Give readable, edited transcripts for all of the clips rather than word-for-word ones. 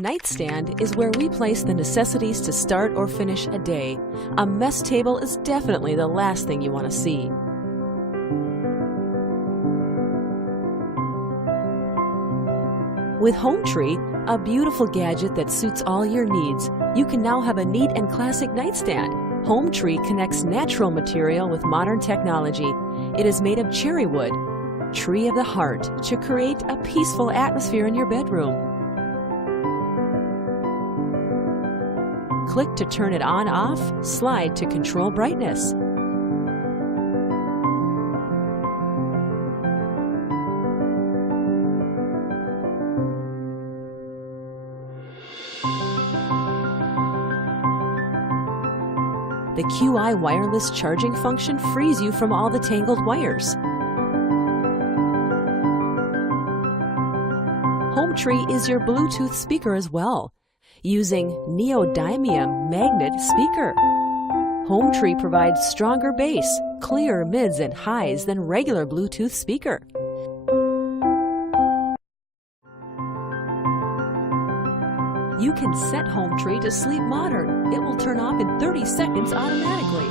Nightstand is where we place the necessities to start or finish a day. A mess table is definitely the last thing you want to see. With HomeTree, a beautiful gadget that suits all your needs, you can now have a neat and classic nightstand. HomeTree connects natural material with modern technology. It is made of cherry wood, tree of the heart, to create a peaceful atmosphere in your bedroom. Click to turn it on/off, slide to control brightness. The QI wireless charging function frees you from all the tangled wires. HomeTree is your Bluetooth speaker as well, using neodymium magnet speaker. HomeTree provides stronger bass, clearer mids and highs than regular Bluetooth speaker. You can set HomeTree to sleep modern. It will turn off in 30 seconds automatically.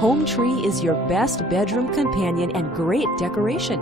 HomeTree is your best bedroom companion and great decoration.